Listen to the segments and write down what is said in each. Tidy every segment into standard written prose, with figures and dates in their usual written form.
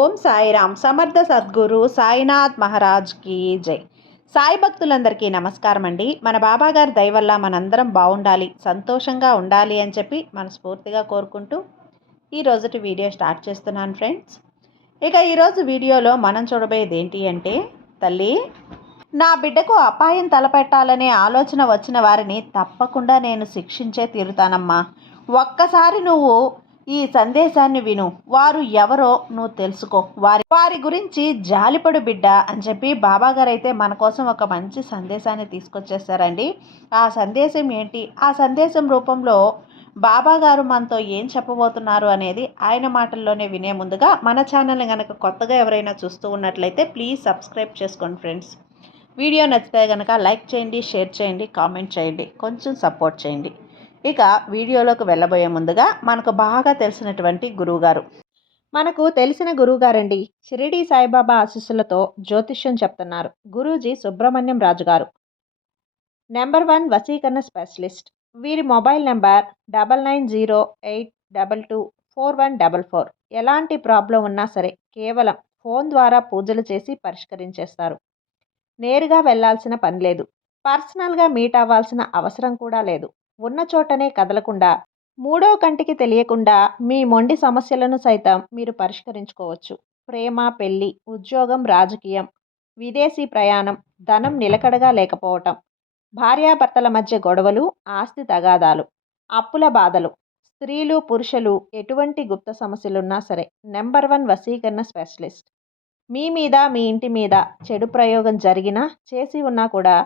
ఓం సాయిరామ్. సమర్థ సద్గురు సాయినాథ్ మహారాజ్ కి జై. సాయి భక్తులందరికీ నమస్కారం అండి. మన బాబా గారి దయ వల్ల మనందరం బాగుండాలి, సంతోషంగా ఉండాలి అని చెప్పి మనస్ఫూర్తిగా కోరుకుంటూ ఈ రోజుటి వీడియో స్టార్ట్ చేస్తున్నాను ఫ్రెండ్స్. ఇక ఈరోజు వీడియోలో మనం చూడబోయేది ఏంటి అంటే, తల్లి, నా బిడ్డకు అపాయం తలపెట్టాలనే ఆలోచన వచ్చిన వారిని తప్పకుండా నేను శిక్షించే తీరుతానమ్మా. ఒక్కసారి నువ్వు ఈ సందేశాన్ని విను, వారు ఎవరో నువ్వు తెలుసుకో, వారి గురించి జాలిపడు బిడ్డ అని చెప్పి బాబాగారు అయితే మన కోసం ఒక మంచి సందేశాన్ని తీసుకొచ్చేసారండి. ఆ సందేశం ఏంటి, ఆ సందేశం రూపంలో బాబా గారు మనతో ఏం చెప్పబోతున్నారు అనేది ఆయన మాటల్లోనే వినే ముందుగా మన ఛానల్ని కనుక కొత్తగా ఎవరైనా చూస్తూ ఉన్నట్లయితే ప్లీజ్ సబ్స్క్రైబ్ చేసుకోండి ఫ్రెండ్స్. వీడియో నచ్చితే కనుక లైక్ చేయండి, షేర్ చేయండి, కామెంట్ చేయండి, కొంచెం సపోర్ట్ చేయండి. ఇక వీడియోలోకి వెళ్ళబోయే ముందుగా మనకు బాగా తెలిసినటువంటి గురువుగారు, మనకు తెలిసిన గురువుగారండి. షిరిడి సాయిబాబా ఆశీస్సులతో జ్యోతిష్యం చెప్తున్నారు గురూజీ సుబ్రహ్మణ్యం రాజు గారు. నెంబర్ 1 వశీకరణ స్పెషలిస్ట్. వీరి మొబైల్ నెంబర్ 9908224144. ఎలాంటి ప్రాబ్లం ఉన్నా సరే కేవలం ఫోన్ ద్వారా పూజలు చేసి పరిష్కరించేస్తారు. నేరుగా వెళ్లాల్సిన పని లేదు, పర్సనల్గా మీట్ అవ్వాల్సిన అవసరం కూడా లేదు. ఉన్న చోటనే కదలకుండా, మూడో కంటికి తెలియకుండా మీ మొండి సమస్యలను సైతం మీరు పరిష్కరించుకోవచ్చు. ప్రేమ, పెళ్లి, ఉద్యోగం, రాజకీయం, విదేశీ ప్రయాణం, ధనం నిలకడగా లేకపోవటం, భార్యాభర్తల మధ్య గొడవలు, ఆస్తి తగాదాలు, అప్పుల బాధలు, స్త్రీలు పురుషులు ఎటువంటి గుప్త సమస్యలున్నా సరే నెంబర్ 1 వశీకరణ స్పెషలిస్ట్. మీ మీద, మీ ఇంటి మీద చెడు ప్రయోగం జరిగినా, చేసి ఉన్నా కూడా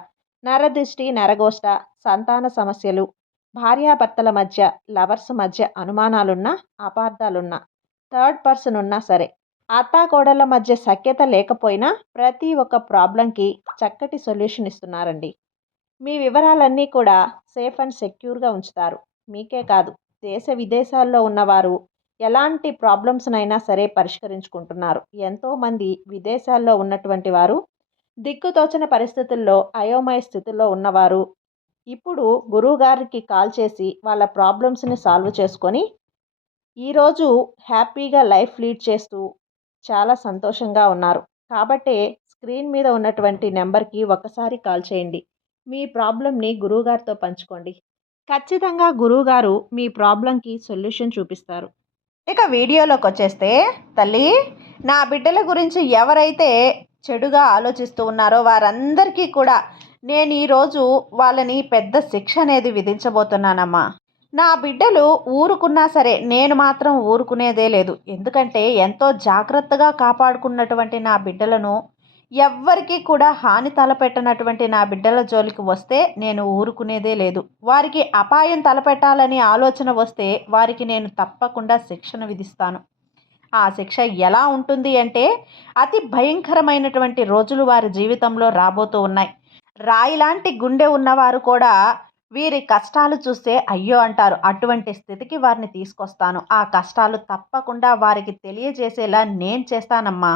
నరదృష్టి, నరగోష్ట, సంతాన సమస్యలు, భార్యాభర్తల మధ్య, లవర్స్ మధ్య అనుమానాలున్నా, అపార్థాలున్నా, థర్డ్ పర్సన్ ఉన్నా సరే, అత్తాకోడళ్ళ మధ్య సఖ్యత లేకపోయినా ప్రతి ఒక్క ప్రాబ్లంకి చక్కటి సొల్యూషన్ ఇస్తున్నారండి. మీ వివరాలన్నీ కూడా సేఫ్ అండ్ సెక్యూర్గా ఉంచుతారు. మీకే కాదు, దేశ విదేశాల్లో ఉన్నవారు ఎలాంటి ప్రాబ్లమ్స్నైనా సరే పరిష్కరించుకుంటున్నారు. ఎంతోమంది విదేశాల్లో ఉన్నటువంటి వారు, దిక్కుతోచని పరిస్థితుల్లో అయోమయ స్థితిలో ఉన్నవారు ఇప్పుడు గురువుగారికి కాల్ చేసి వాళ్ళ ప్రాబ్లమ్స్ని సాల్వ్ చేసుకొని ఈరోజు హ్యాపీగా లైఫ్ లీడ్ చేస్తూ చాలా సంతోషంగా ఉన్నారు. కాబట్టే స్క్రీన్ మీద ఉన్నటువంటి నెంబర్కి ఒక్కసారి కాల్ చేయండి. మీ ప్రాబ్లంని గురువుగారితో పంచుకోండి. ఖచ్చితంగా గురువుగారు మీ ప్రాబ్లంకి సొల్యూషన్ చూపిస్తారు. ఇక వీడియోలోకి వచ్చేస్తే, తల్లి, నా బిడ్డల గురించి ఎవరైతే చెడుగా ఆలోచిస్తూ ఉన్నారో వారందరికీ కూడా నేను ఈరోజు వాళ్ళని పెద్ద శిక్ష అనేది విధించబోతున్నానమ్మా. నా బిడ్డలు ఊరుకున్నా సరే నేను మాత్రం ఊరుకునేదే లేదు. ఎందుకంటే ఎంతో జాగ్రత్తగా కాపాడుకున్నటువంటి నా బిడ్డలను ఎవ్వరికీ కూడా హాని తలపెట్టనటువంటి నా బిడ్డల జోలికి వస్తే నేను ఊరుకునేదే లేదు. వారికి అపాయం తలపెట్టాలని ఆలోచన వస్తే వారికి నేను తప్పకుండా శిక్షను విధిస్తాను. ఆ శిక్ష ఎలా ఉంటుంది అంటే, అతి భయంకరమైనటువంటి రోజులు వారి జీవితంలో రాబోతూ ఉన్నాయి. రాయిలాంటి గుండె ఉన్నవారు కూడా వీరి కష్టాలు చూస్తే అయ్యో అంటారు. అటువంటి స్థితికి వారిని తీసుకొస్తాను. ఆ కష్టాలు తప్పకుండా వారికి తెలియజేసేలా నేను చేస్తానమ్మా.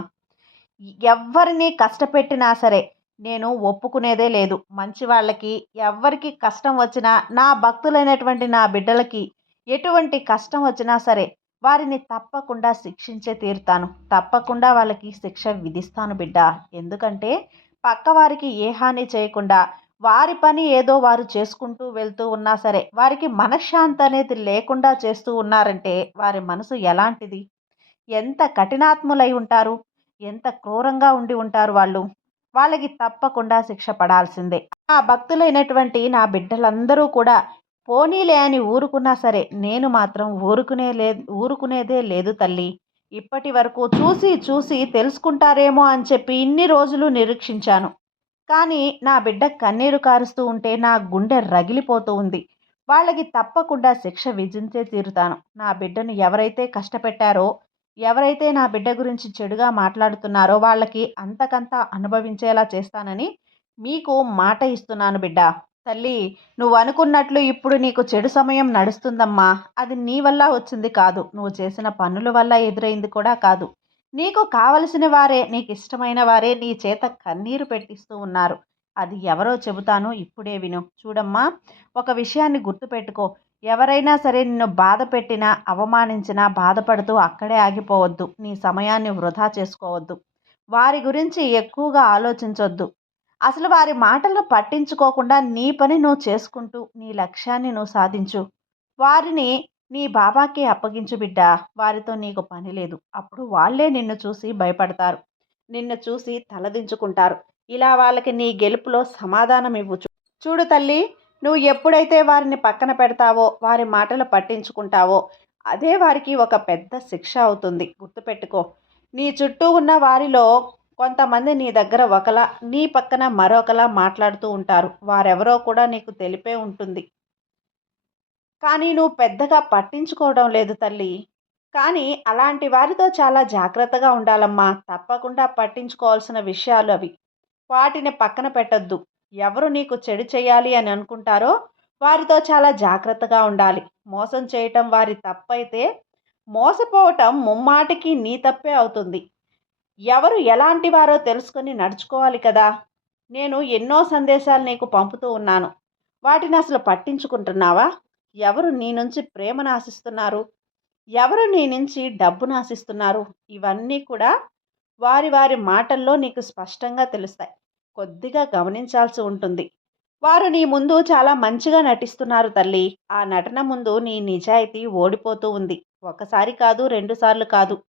ఎవ్వరిని కష్టపెట్టినా సరే నేను ఒప్పుకునేదే లేదు. మంచి వాళ్ళకి ఎవ్వరికి కష్టం వచ్చినా, నా భక్తులైనటువంటి నా బిడ్డలకి ఎటువంటి కష్టం వచ్చినా సరే వారిని తప్పకుండా శిక్షించే తీరుతాను. తప్పకుండా వాళ్ళకి శిక్ష విధిస్తాను బిడ్డ. ఎందుకంటే పక్కవారికి ఏ హాని చేయకుండా వారి పని ఏదో వారు చేసుకుంటూ వెళ్తూ ఉన్నా సరే వారికి మనశ్శాంతి అనేది లేకుండా చేస్తూ ఉన్నారంటే వారి మనసు ఎలాంటిది, ఎంత కఠినాత్ములై ఉంటారు, ఎంత క్రూరంగా ఉండి ఉంటారు వాళ్ళు. వాళ్ళకి తప్పకుండా శిక్ష పడాల్సిందే. నా భక్తులైనటువంటి నా బిడ్డలందరూ కూడా పోనీలే అని ఊరుకున్నా సరే నేను మాత్రం ఊరుకునేదే లేదు తల్లి. ఇప్పటి వరకు చూసి చూసి తెలుసుకుంటారేమో అని చెప్పి ఇన్ని రోజులు నిరీక్షించాను. కానీ నా బిడ్డ కన్నీరు కారుస్తూ ఉంటే నా గుండె రగిలిపోతూ ఉంది. వాళ్ళకి తప్పకుండా శిక్ష విధించే తీరుతాను. నా బిడ్డను ఎవరైతే కష్టపెట్టారో, ఎవరైతే నా బిడ్డ గురించి చెడుగా మాట్లాడుతున్నారో వాళ్ళకి అంతకంతా అనుభవించేలా చేస్తానని మీకు మాట ఇస్తున్నాను బిడ్డ. తల్లి, నువ్వు అనుకున్నట్లు ఇప్పుడు నీకు చెడు సమయం నడుస్తుందమ్మా. అది నీ వల్ల వచ్చింది కాదు, నువ్వు చేసిన పనుల వల్ల ఎదురైంది కూడా కాదు. నీకు కావలసిన వారే, నీకు ఇష్టమైన వారే నీ చేత కన్నీరు పెట్టిస్తూ ఉన్నారు. అది ఎవరో చెబుతాను, ఇప్పుడే విను. చూడమ్మా, ఒక విషయాన్ని గుర్తుపెట్టుకో. ఎవరైనా సరే నిన్ను బాధ పెట్టినా, అవమానించినా బాధపడుతూ అక్కడే ఆగిపోవద్దు. నీ సమయాన్ని వృధా చేసుకోవద్దు. వారి గురించి ఎక్కువగా ఆలోచించొద్దు. అసలు వారి మాటలను పట్టించుకోకుండా నీ పని నువ్వు చేసుకుంటూ, నీ లక్ష్యాన్ని నువ్వు సాధించు. వారిని నీ బాబాకి అప్పగించు బిడ్డా. వారితో నీకు పని లేదు. అప్పుడు వాళ్ళే నిన్ను చూసి భయపడతారు. నిన్ను చూసి తలదించుకుంటారు. ఇలా వాళ్ళకి నీ గెలుపులో సమాధానం ఇవ్వు. చూడు తల్లి, నువ్వు ఎప్పుడైతే వారిని పక్కన పెడతావో, వారి మాటలు పట్టించుకుంటావో, అదే వారికి ఒక పెద్ద శిక్ష అవుతుంది. గుర్తుపెట్టుకో. నీ చుట్టూ ఉన్న వారిలో కొంతమంది నీ దగ్గర ఒకలా, నీ పక్కన మరొకలా మాట్లాడుతూ ఉంటారు. వారెవరో కూడా నీకు తెలిపే ఉంటుంది. కానీ నువ్వు పెద్దగా పట్టించుకోవడం లేదు తల్లి. కానీ అలాంటి వారితో చాలా జాగ్రత్తగా ఉండాలమ్మా. తప్పకుండా పట్టించుకోవాల్సిన విషయాలు అవి. వాటిని పక్కన పెట్టొద్దు. ఎవరు నీకు చెడు చేయాలి అని అనుకుంటారో వారితో చాలా జాగ్రత్తగా ఉండాలి. మోసం చేయటం వారి తప్పైతే మోసపోవటం ముమ్మాటికి నీ తప్పే అవుతుంది. ఎవరు ఎలాంటి వారో తెలుసుకొని నడుచుకోవాలి కదా. నేను ఎన్నో సందేశాలు నీకు పంపుతూ ఉన్నాను. వాటిని అసలు పట్టించుకుంటున్నావా? ఎవరు నీ నుంచి ప్రేమను ఆశిస్తున్నారు? ఎవరు నీ నుంచి డబ్బును ఆశిస్తున్నారు? ఇవన్నీ కూడా వారి వారి మాటల్లో నీకు స్పష్టంగా తెలుస్తాయి. కొద్దిగా గమనించాల్సి ఉంటుంది. వారు నీ ముందు చాలా మంచిగా నటిస్తున్నారు తల్లి. ఆ నటన ముందు నీ నిజాయితీ ఓడిపోతూ ఉంది. ఒకసారి కాదు, రెండుసార్లు కాదు.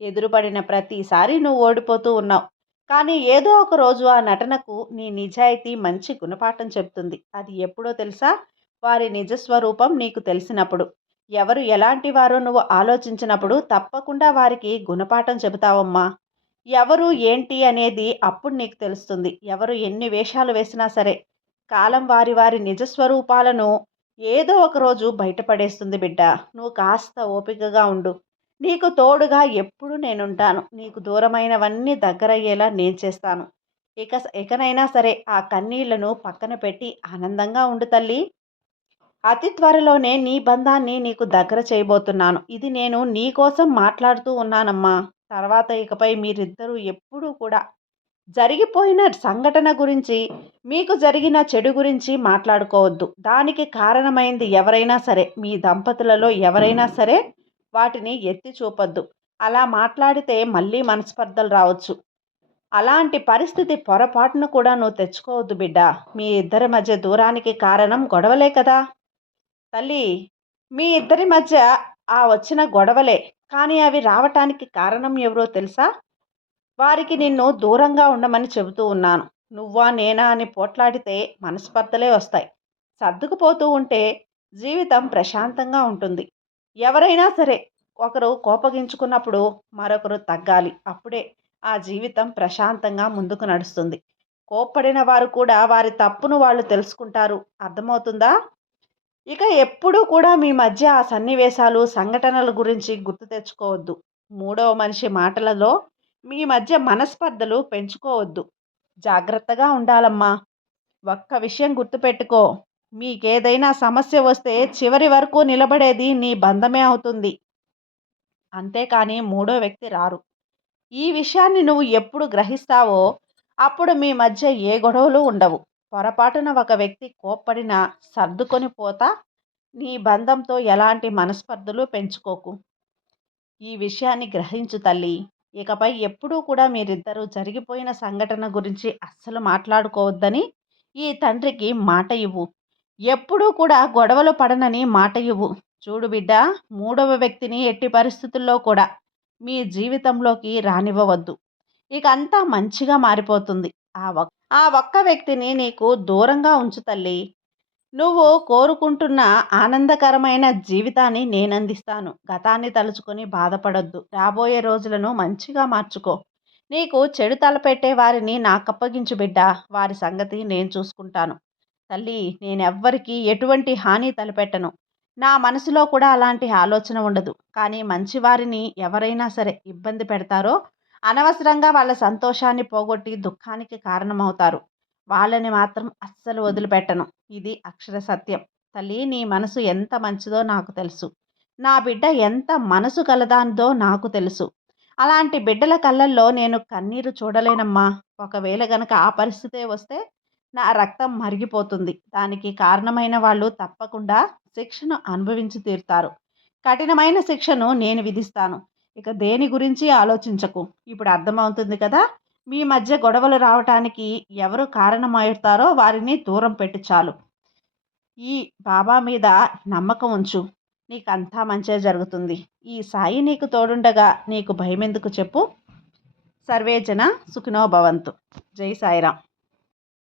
ఎదురుపడిన ప్రతిసారి నువ్వు ఓడిపోతూ ఉన్నావు. కానీ ఏదో ఒక రోజు ఆ నటనకు నీ నిజాయితీ మంచి గుణపాఠం చెప్తుంది. అది ఎప్పుడో తెలుసా? వారి నిజస్వరూపం నీకు తెలిసినప్పుడు. ఎవరు ఎలాంటి వారో నువ్వు ఆలోచించినప్పుడు తప్పకుండా వారికి గుణపాఠం చెబుతావమ్మా. ఎవరు ఏంటి అనేది అప్పుడు నీకు తెలుస్తుంది. ఎవరు ఎన్ని వేషాలు వేసినా సరే కాలం వారి వారి నిజస్వరూపాలను ఏదో ఒక రోజు బయటపడేస్తుంది బిడ్డ. నువ్వు కాస్త ఓపికగా ఉండు. నీకు తోడుగా ఎప్పుడు నేనుంటాను. నీకు దూరమైనవన్నీ దగ్గరయ్యేలా నేను చేస్తాను. ఇకనైనా సరే ఆ కన్నీళ్లను పక్కన పెట్టి ఆనందంగా ఉండు తల్లి. అతి త్వరలోనే నీ బంధాన్ని నీకు దగ్గర చేయబోతున్నాను. ఇది నేను నీ కోసం మాట్లాడుతూ ఉన్నానమ్మా. తర్వాత ఇకపై మీరిద్దరూ ఎప్పుడూ కూడా జరిగిపోయిన సంఘటన గురించి, మీకు జరిగిన చెడు గురించి మాట్లాడుకోవద్దు. దానికి కారణమైంది ఎవరైనా సరే, మీ దంపతులలో ఎవరైనా సరే వాటిని ఎత్తి చూపొద్దు. అలా మాట్లాడితే మళ్ళీ మనస్పర్ధలు రావచ్చు. అలాంటి పరిస్థితి పొరపాటును కూడా నువ్వు తెచ్చుకోవద్దు బిడ్డ. మీ ఇద్దరి మధ్య దూరానికి కారణం గొడవలే కదా తల్లి. మీ ఇద్దరి మధ్య ఆ వచ్చిన గొడవలే. కానీ అవి రావటానికి కారణం ఎవరో తెలుసా? వారికి నిన్ను దూరంగా ఉండమని చెబుతూ ఉన్నాను. నువ్వా నేనా అని పోట్లాడితే మనస్పర్ధలే వస్తాయి. సర్దుకుపోతూ ఉంటే జీవితం ప్రశాంతంగా ఉంటుంది. ఎవరైనా సరే ఒకరు కోపగించుకున్నప్పుడు మరొకరు తగ్గాలి. అప్పుడే ఆ జీవితం ప్రశాంతంగా ముందుకు నడుస్తుంది. కోప్పడిన వారు కూడా వారి తప్పును వాళ్ళు తెలుసుకుంటారు. అర్థమవుతుందా? ఇక ఎప్పుడూ కూడా మీ మధ్య ఆ సన్నివేశాలు, సంఘటనల గురించి గుర్తు తెచ్చుకోవద్దు. మూడవ మనిషి మాటలలో మీ మధ్య మనస్పర్ధలు పెంచుకోవద్దు. జాగ్రత్తగా ఉండాలమ్మా. ఒక్క విషయం గుర్తుపెట్టుకో. మీకేదైనా సమస్య వస్తే చివరి వరకు నిలబడేది నీ బంధమే అవుతుంది. అంతేకాని మూడో వ్యక్తి రారు. ఈ విషయాన్ని నువ్వు ఎప్పుడు గ్రహిస్తావో అప్పుడు మీ మధ్య ఏ గొడవలు ఉండవు. పొరపాటున ఒక వ్యక్తి కోప్పడినా సర్దుకొని పోతా. నీ బంధంతో ఎలాంటి మనస్పర్ధలు పెంచుకోకు. ఈ విషయాన్ని గ్రహించు తల్లి. ఇకపై ఎప్పుడూ కూడా మీరిద్దరూ జరిగిపోయిన సంఘటన గురించి అస్సలు మాట్లాడుకోవద్దని ఈ తండ్రికి మాట ఇవ్వు. ఎప్పుడూ కూడా గొడవలు పడనని మాట ఇవ్వు. చూడు బిడ్డ, మూడవ వ్యక్తిని ఎట్టి పరిస్థితుల్లో కూడా మీ జీవితంలోకి రానివ్వవద్దు. ఇక అంతా మంచిగా మారిపోతుంది. ఆ ఒక్క వ్యక్తిని నీకు దూరంగా ఉంచు తల్లి. నువ్వు కోరుకుంటున్న ఆనందకరమైన జీవితాన్ని నేనందిస్తాను. గతాన్ని తలుచుకొని బాధపడొద్దు. రాబోయే రోజులను మంచిగా మార్చుకో. నీకు చెడు తలపెట్టే వారిని నాకప్పగించు బిడ్డా. వారి సంగతి నేను చూసుకుంటాను. తల్లి, నేనెవ్వరికీ ఎటువంటి హాని తలపెట్టను. నా మనసులో కూడా అలాంటి ఆలోచన ఉండదు. కానీ మంచివారిని ఎవరైనా సరే ఇబ్బంది పెడతారో అనవసరంగా వాళ్ళ సంతోషాన్ని పోగొట్టి దుఃఖానికి కారణమవుతారు. వాళ్ళని మాత్రం అస్సలు వదిలిపెట్టను. ఇది అక్షర సత్యం. తల్లి, నీ మనసు ఎంత మంచిదో నాకు తెలుసు. నా బిడ్డ ఎంత మనసు కలదాందో నాకు తెలుసు. అలాంటి బిడ్డల కళ్ళల్లో నేను కన్నీరు చూడలేనమ్మా. ఒకవేళ గనక ఆ పరిస్థితే వస్తే నా రక్తం మరిగిపోతుంది. దానికి కారణమైన వాళ్ళు తప్పకుండా శిక్షను అనుభవించి తీరుతారు. కఠినమైన శిక్షను నేను విధిస్తాను. ఇక దేని గురించి ఆలోచించకు. ఇప్పుడు అర్థమవుతుంది కదా! మీ మధ్య గొడవలు రావటానికి ఎవరు కారణమవుతారో వారిని దూరం పెట్టు చాలు. ఈ బాబా మీద నమ్మకం ఉంచు. నీకంతా మంచే జరుగుతుంది. ఈ సాయి నీకు తోడుండగా నీకు భయమెందుకు చెప్పు. సర్వేజన సుఖినో భవంతు. జై సాయిరాం.